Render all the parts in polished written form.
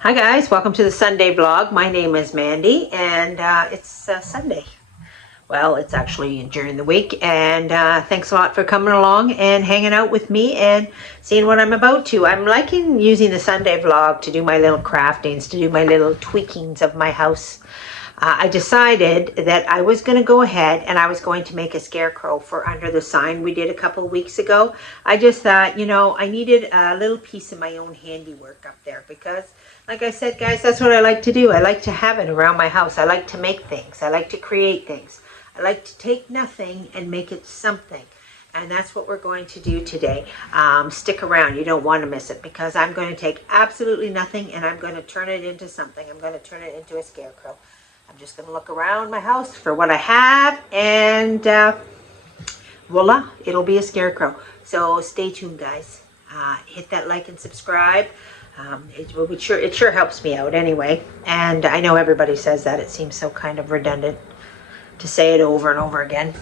Hi guys, welcome to the Sunday vlog. My name is Mandy and it's Sunday. Well, it's actually during the week, and thanks a lot for coming along and hanging out with me and seeing what I'm about to. I'm liking using the Sunday vlog to do my little craftings, to do my little tweakings of my house. I decided that I was going to go ahead and I was going to make a scarecrow for under the sign we did a couple of weeks ago. I just thought, I needed a little piece of my own handiwork up there because, like I said, guys, that's what I like to do. I like to have it around my house. I like to make things. I like to create things. I like to take nothing and make it something. And that's what we're going to do today. Stick around. You don't want to miss it because I'm going to take absolutely nothing and I'm going to turn it into something. I'm going to turn it into a scarecrow. I'm just going to look around my house for what I have and voila, it'll be a scarecrow. So stay tuned, guys. Hit that like and subscribe. It sure helps me out anyway. And I know everybody says that. It seems so kind of redundant to say it over and over again.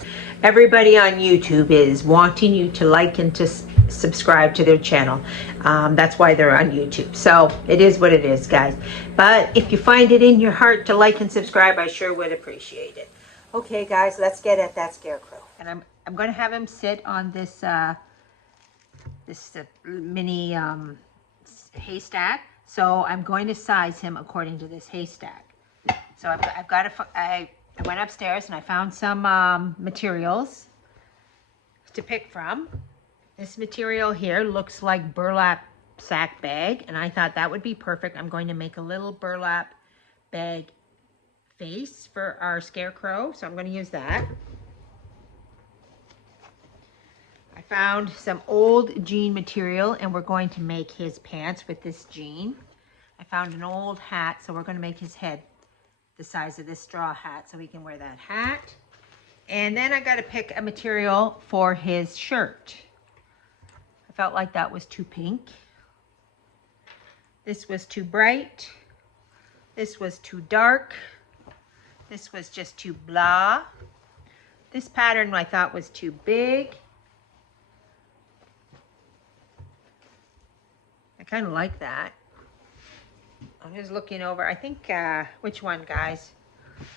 Everybody on YouTube is wanting you to like and to subscribe to their channel. That's why they're on YouTube. So it is what it is, guys. But if you find it in your heart to like and subscribe, I sure would appreciate it. Okay, guys, let's get at that scarecrow. And I'm going to have him sit on this mini haystack. So I'm going to size him according to this haystack. So I went upstairs and I found some materials to pick from. This material here looks like burlap sack bag, and I thought that would be perfect. I'm going to make a little burlap bag face for our scarecrow, so I'm going to use that. I found some old jean material, and we're going to make his pants with this jean. I found an old hat, so we're going to make his head the size of this straw hat so he can wear that hat. And then I got to pick a material for his shirt. I felt like that was too pink. This was too bright. This was too dark. This was just too blah. This pattern I thought was too big. I kind of like that. I'm just looking over. I think, which one, guys?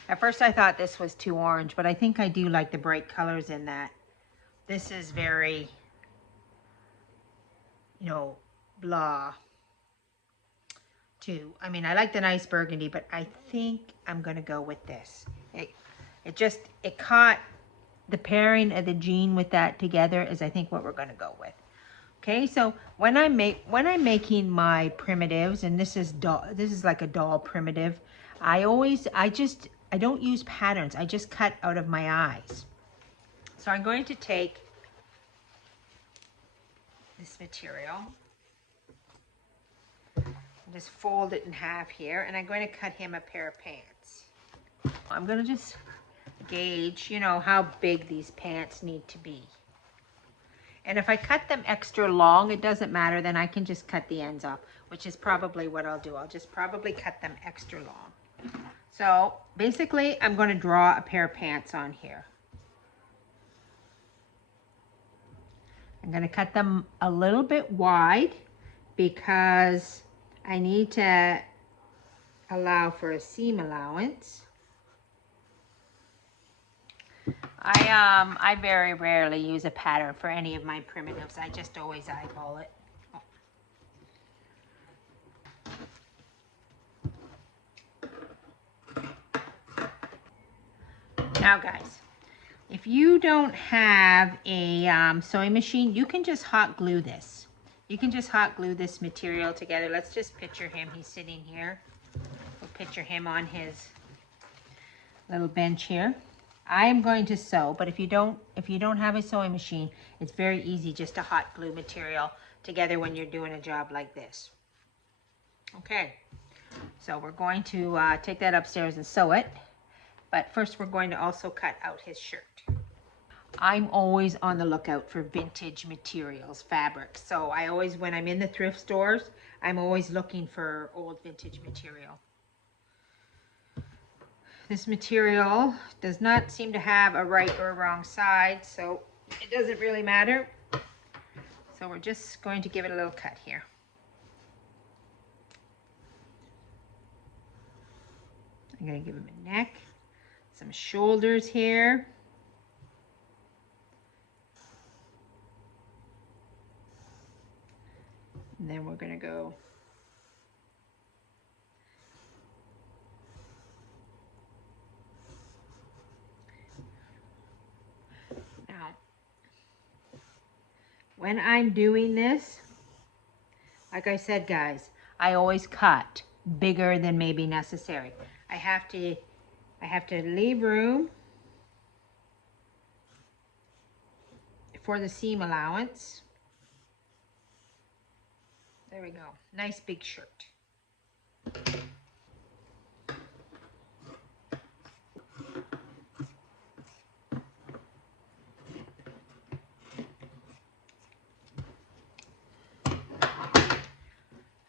At first I thought this was too orange, but I think I do like the bright colors in that. This is very, blah too. I mean, I like the nice burgundy, but I think I'm going to go with this. It caught the pairing of the jean with that together is I think what we're going to go with. Okay, so when I'm making my primitives, and this is like a doll primitive, I don't use patterns. I just cut out of my eyes. So I'm going to take this material and just fold it in half here, and I'm going to cut him a pair of pants. I'm going to just gauge, how big these pants need to be. And if I cut them extra long, it doesn't matter, then I can just cut the ends off, which is probably what I'll do. I'll just probably cut them extra long. So basically, I'm going to draw a pair of pants on here. I'm going to cut them a little bit wide because I need to allow for a seam allowance. I very rarely use a pattern for any of my primitives. I just always eyeball it. Now, guys, if you don't have a sewing machine, you can just hot glue this. You can just hot glue this material together. Let's just picture him. He's sitting here. We'll picture him on his little bench here. I am going to sew, but if you don't have a sewing machine, it's very easy just to hot glue material together when you're doing a job like this. Okay, so we're going to take that upstairs and sew it, but first we're going to also cut out his shirt. I'm always on the lookout for vintage materials, fabrics. So I always, when I'm in the thrift stores, I'm always looking for old vintage material. This material does not seem to have a right or a wrong side, so it doesn't really matter. So we're just going to give it a little cut here. I'm going to give him a neck, some shoulders here. And then we're going to go now. When I'm doing this, like I said, guys, I always cut bigger than maybe necessary. I have to leave room for the seam allowance. There we go. Nice big shirt.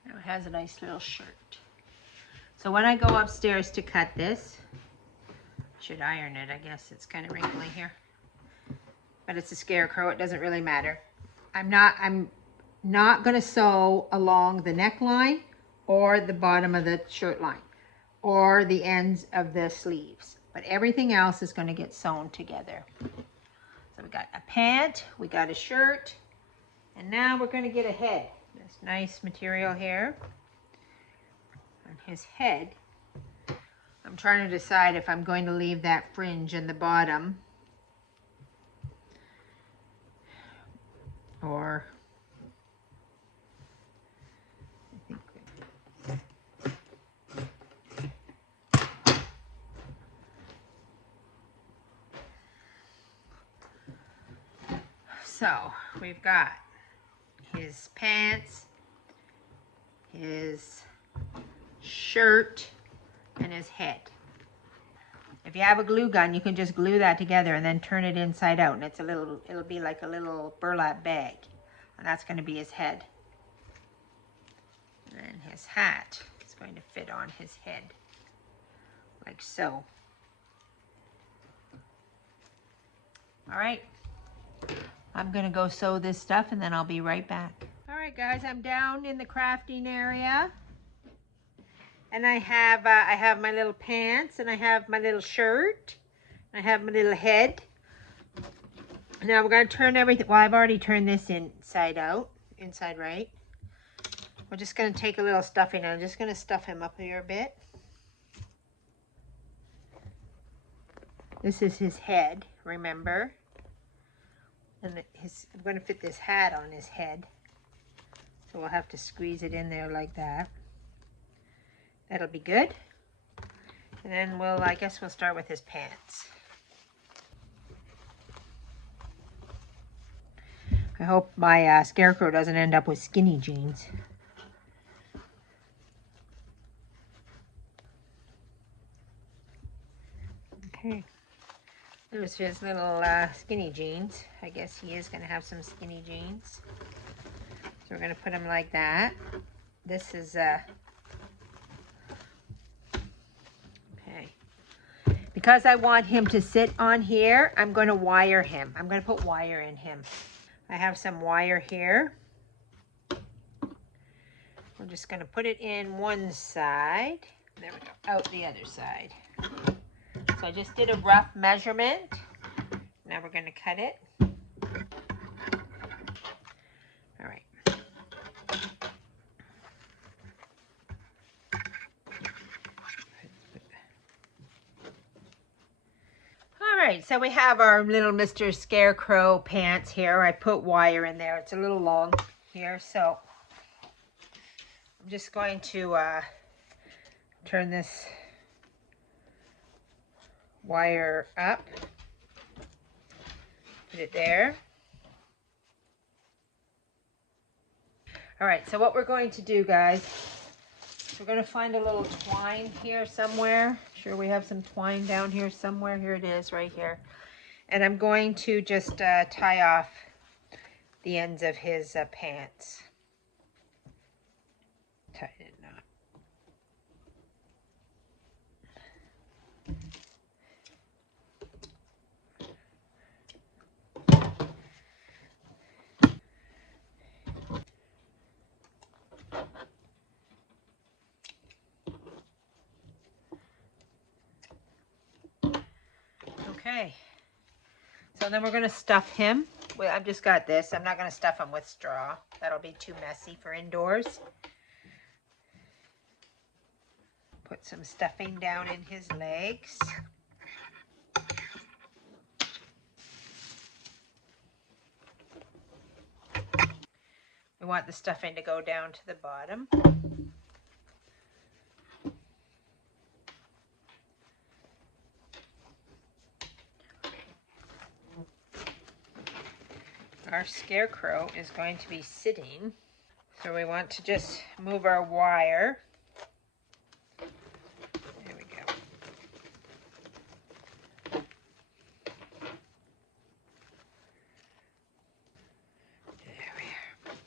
Now it has a nice little shirt. So when I go upstairs to cut this, should iron it, I guess. It's kind of wrinkly here. But it's a scarecrow, it doesn't really matter. I'm not going to sew along the neckline or the bottom of the shirt line or the ends of the sleeves, but everything else is going to get sewn together. So we got a pant, we got a shirt, and now we're going to get a head. This nice material here on his head. I'm trying to decide if I'm going to leave that fringe in the bottom or so we've got his pants, his shirt, and his head. If you have a glue gun, you can just glue that together and then turn it inside out, and it'll be like a little burlap bag. And that's going to be his head. And then his hat is going to fit on his head, like so. All right. I'm going to go sew this stuff and then I'll be right back. All right, guys, I'm down in the crafting area. And I have my little pants, and I have my little shirt, and I have my little head. Now we're going to turn everything. Well, I've already turned this inside out, inside right. We're just going to take a little stuffing, and I'm just going to stuff him up here a bit. This is his head, remember? And I'm going to fit this hat on his head. So we'll have to squeeze it in there like that. That'll be good. And then I guess we'll start with his pants. I hope my scarecrow doesn't end up with skinny jeans. Okay. There's his little skinny jeans. I guess he is going to have some skinny jeans. So we're going to put him like that. This is okay. Because I want him to sit on here, I'm going to wire him. I'm going to put wire in him. I have some wire here. We're just going to put it in one side. There we go. Out the other side. So I just did a rough measurement. Now we're going to cut it. All right. All right, so we have our little Mr. Scarecrow pants here. I put wire in there. It's a little long here, so I'm just going to turn this wire up. Put it there. All right, so what we're going to do, guys, we're going to find a little twine here somewhere. Sure, we have some twine down here somewhere. Here it is, right here. And I'm going to just tie off the ends of his pants. Tighten it up. Okay, so then we're going to stuff him. Well, I've just got this. I'm not going to stuff him with straw. That'll be too messy for indoors. Put some stuffing down in his legs. We want the stuffing to go down to the bottom. Our scarecrow is going to be sitting, so we want to just move our wire. There we go. There we are.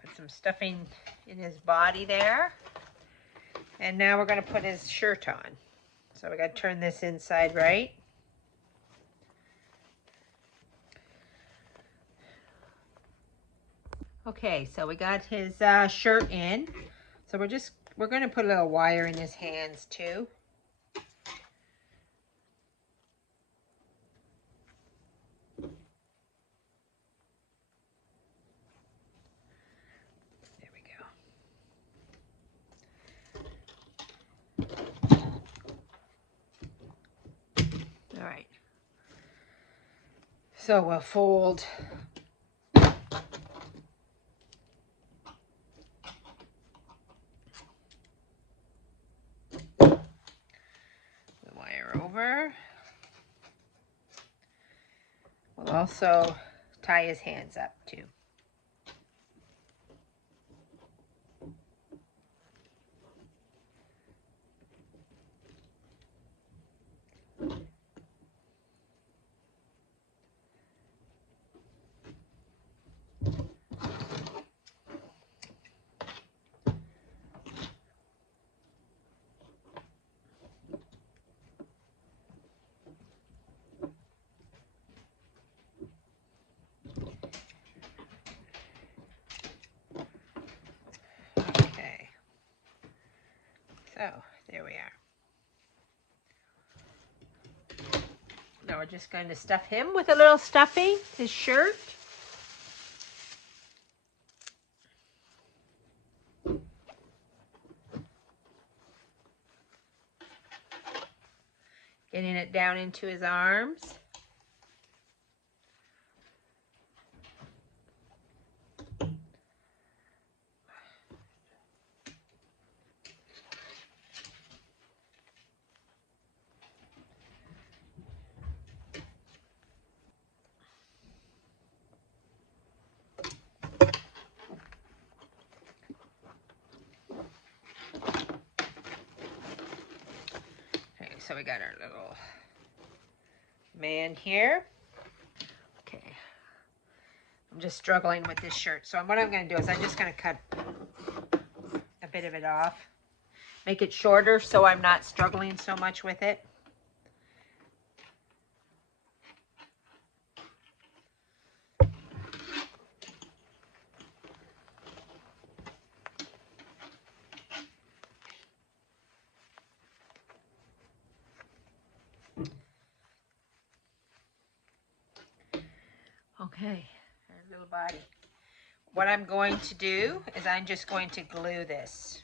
Put some stuffing in his body there. And now we're going to put his shirt on. So we got to turn this inside right. Okay, so we got his shirt in. So we're going to put a little wire in his hands too. There we go. All right. So we'll fold the wire over. We'll also tie his hands up too. Okay. So there we are. Now we're just going to stuff him with a little stuffing, his shirt. Getting it down into his arms. Okay, so we got our little man here. Okay, I'm just struggling with this shirt. So what I'm going to do is I'm just going to cut a bit of it off. Make it shorter so I'm not struggling so much with it. Okay, our little body. What I'm going to do is I'm just going to glue this.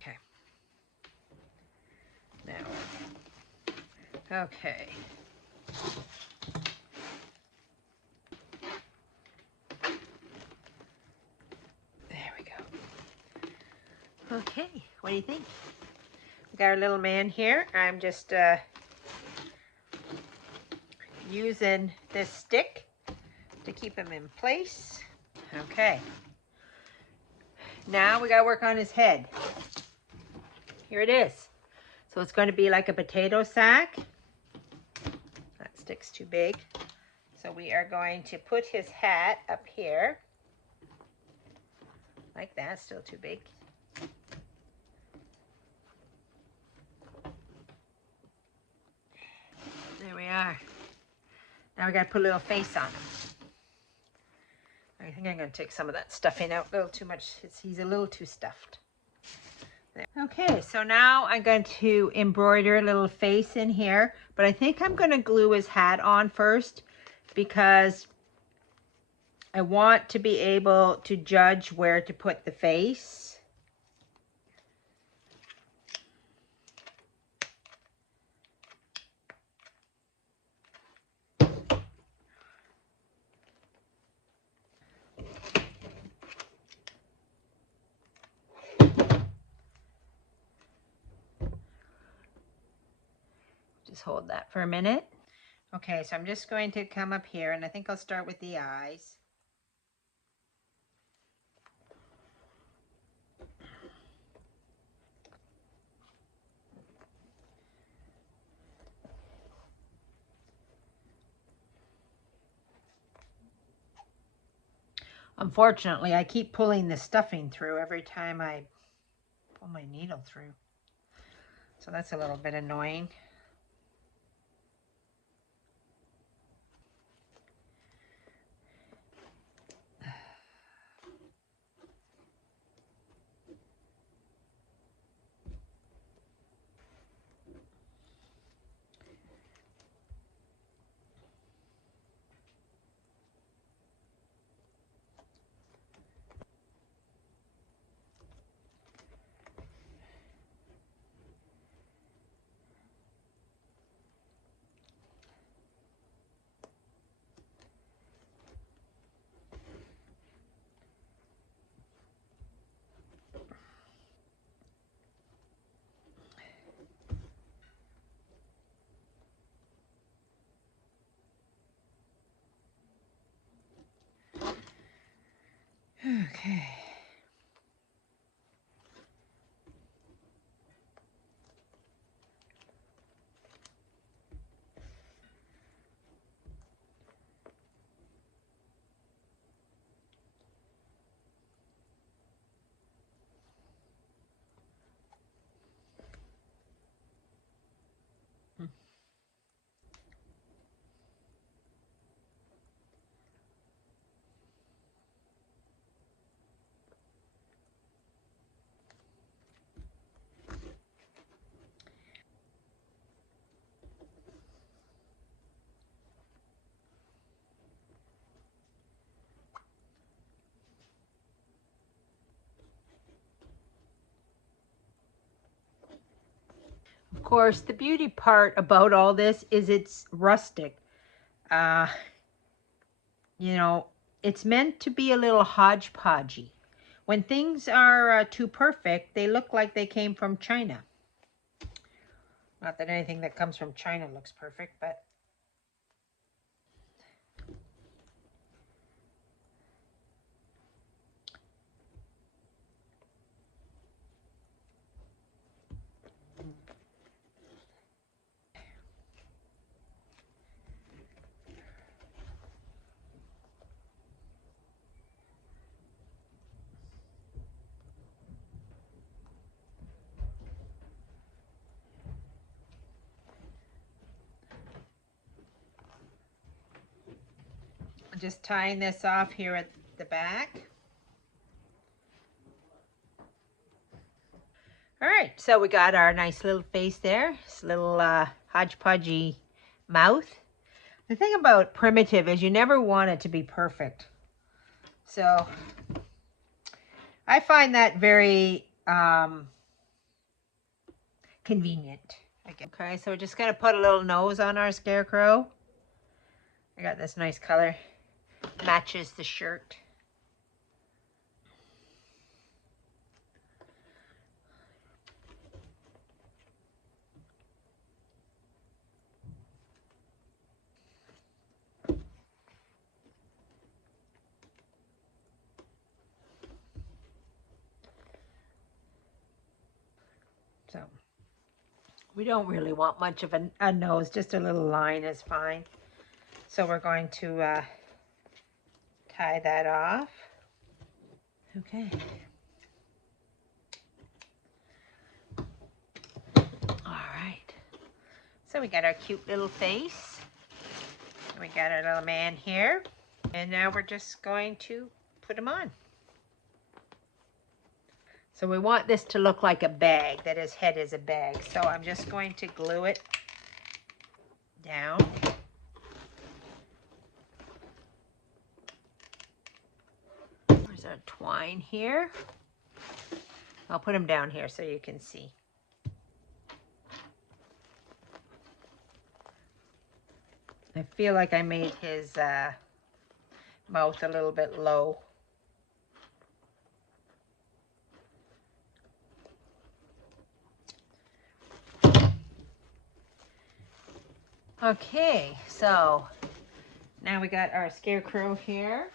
Okay. Now, okay. There we go. Okay, what do you think? We got our little man here. I'm just using this stick to keep him in place. Okay. Now we got to work on his head. Here it is. So it's going to be like a potato sack. That stick's too big. So So we are going to put his hat up here. Like that, still too big. There we are. Now we gotta put a little face on him. I think I'm gonna take some of that stuffing out, a little too much. He's a little too stuffed. There. Okay, so now I'm going to embroider a little face in here, but I think I'm gonna glue his hat on first because I want to be able to judge where to put the face. Just hold that for a minute. Okay, so I'm just going to come up here, and I think I'll start with the eyes. Unfortunately, I keep pulling the stuffing through every time I pull my needle through. So that's a little bit annoying. Okay. Of course, the beauty part about all this is it's rustic. Uh, you know, it's meant to be a little hodgepodgey. When things are too perfect, they look like they came from China. Not that anything that comes from China looks perfect, but just tying this off here at the back. All right, so we got our nice little face there. This little hodgepodgey mouth. The thing about primitive is you never want it to be perfect. So I find that very convenient. Okay, so we're just gonna put a little nose on our scarecrow. I got this nice color, matches the shirt. So we don't really want much of a nose, just a little line is fine. So we're going to tie that off. Okay. All right. So we got our cute little face. We got our little man here. And now we're just going to put him on. So we want this to look like a bag, that his head is a bag. So I'm just going to glue it down. There's our twine here. I'll put him down here so you can see. I feel like I made his mouth a little bit low. Okay, so now we got our scarecrow here.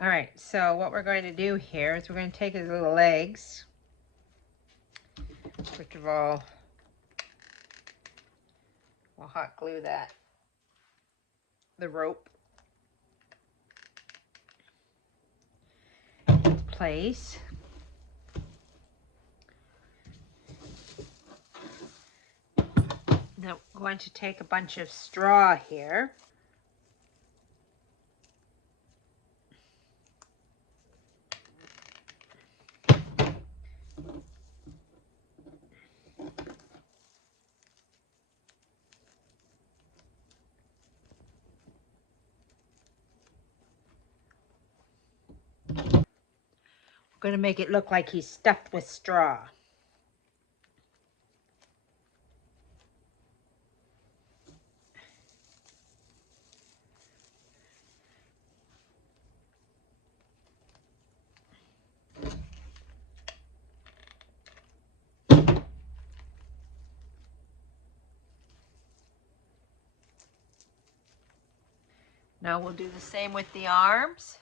All right, so what we're going to do here is we're going to take his little legs. First of all, we'll hot glue the rope in place. Now we're going to take a bunch of straw here. We're going to make it look like he's stuffed with straw. Now we'll do the same with the arms.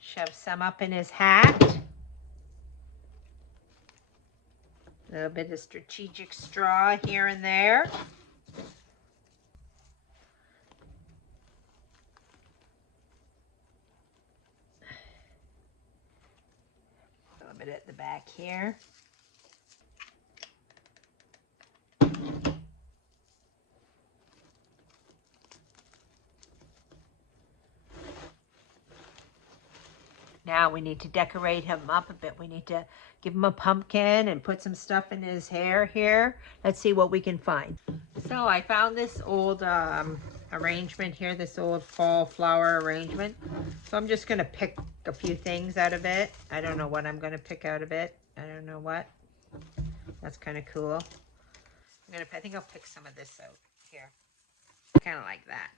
Shove some up in his hat. A little bit of strategic straw here and there. A little bit at the back here. Now we need to decorate him up a bit. We need to give him a pumpkin and put some stuff in his hair here. Let's see what we can find. So I found this old arrangement here, this old fall flower arrangement. So I'm just going to pick a few things out of it. I don't know what I'm going to pick out of it. I don't know what. That's kind of cool. I think I'll pick some of this out here. Kind of like that.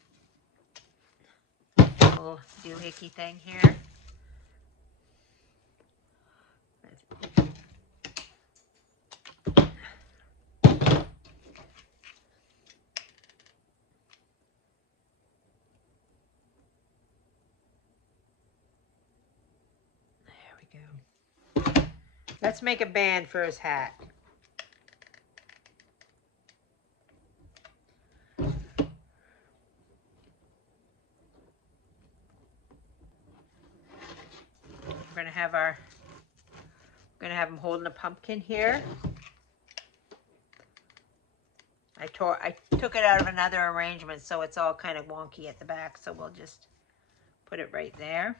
Little doohickey thing here. Let's make a band for his hat. We're gonna have him holding a pumpkin here. I took it out of another arrangement, so it's all kind of wonky at the back, so we'll just put it right there.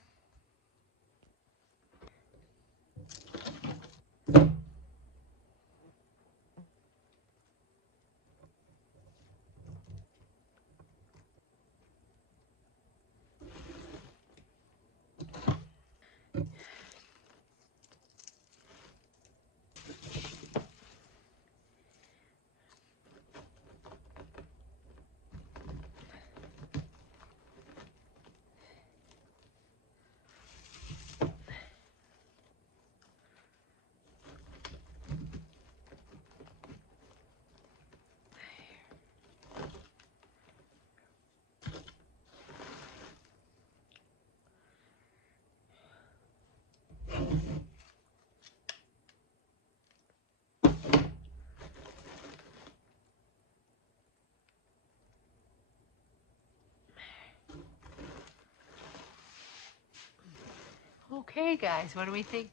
Okay, guys, what do we think?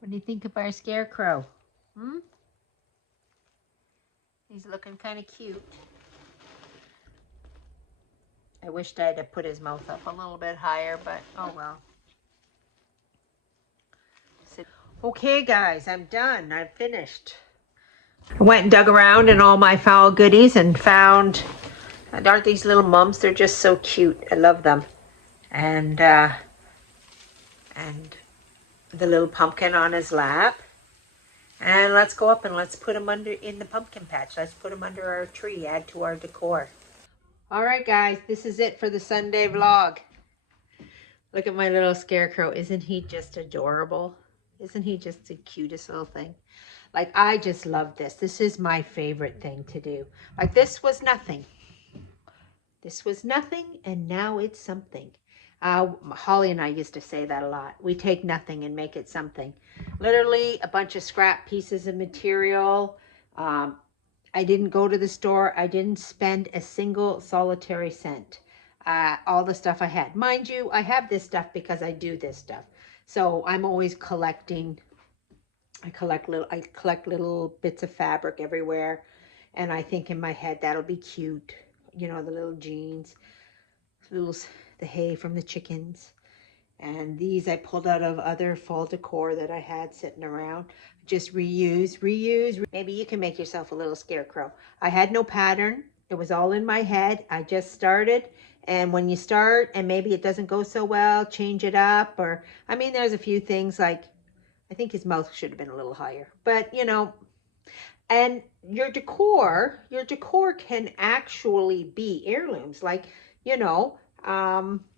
What do you think of our scarecrow? Hmm? He's looking kind of cute. I wished I'd have put his mouth up a little bit higher, but oh well. Okay, guys, I'm done. I'm finished. I went and dug around in all my fowl goodies and found, aren't these little mums? They're just so cute. I love them. And the little pumpkin on his lap. And let's go up and let's put him under in the pumpkin patch. Let's put him under our tree, add to our decor. All right, guys, this is it for the Sunday vlog. Look at my little scarecrow. Isn't he just adorable? Isn't he just the cutest little thing? Like, I just love this. This is my favorite thing to do. Like, this was nothing. This was nothing, and now it's something. Holly and I used to say that a lot. We take nothing and make it something. Literally a bunch of scrap pieces of material. I didn't go to the store. I didn't spend a single solitary cent. All the stuff I had. Mind you, I have this stuff because I do this stuff. So I'm always collecting. I collect little bits of fabric everywhere. And I think in my head, that'll be cute. You know, the little jeans, the hay from the chickens. And these I pulled out of other fall decor that I had sitting around. Just reuse. Maybe you can make yourself a little scarecrow. I had no pattern. It was all in my head. I just started. And when you start and maybe it doesn't go so well, change it up. Or, I mean, there's a few things like, I think his mouth should have been a little higher. But, you know, and your decor can actually be heirlooms. Like, you know,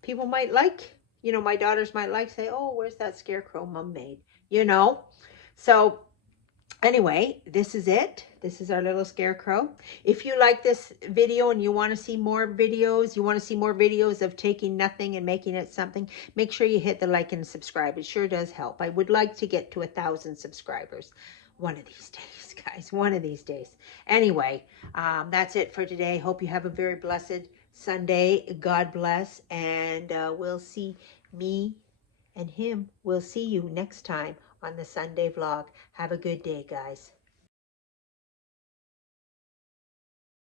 people might like, you know, my daughters might like say, oh, where's that scarecrow mom made? You know, so anyway, this is it. This is our little scarecrow. If you like this video and you want to see more videos, of taking nothing and making it something, make sure you hit the like and subscribe. It sure does help. I would like to get to 1,000 subscribers one of these days, guys, one of these days. Anyway, that's it for today. Hope you have a very blessed Sunday. God bless, and we'll see me and him. We'll see you next time on the Sunday vlog. Have a good day, guys.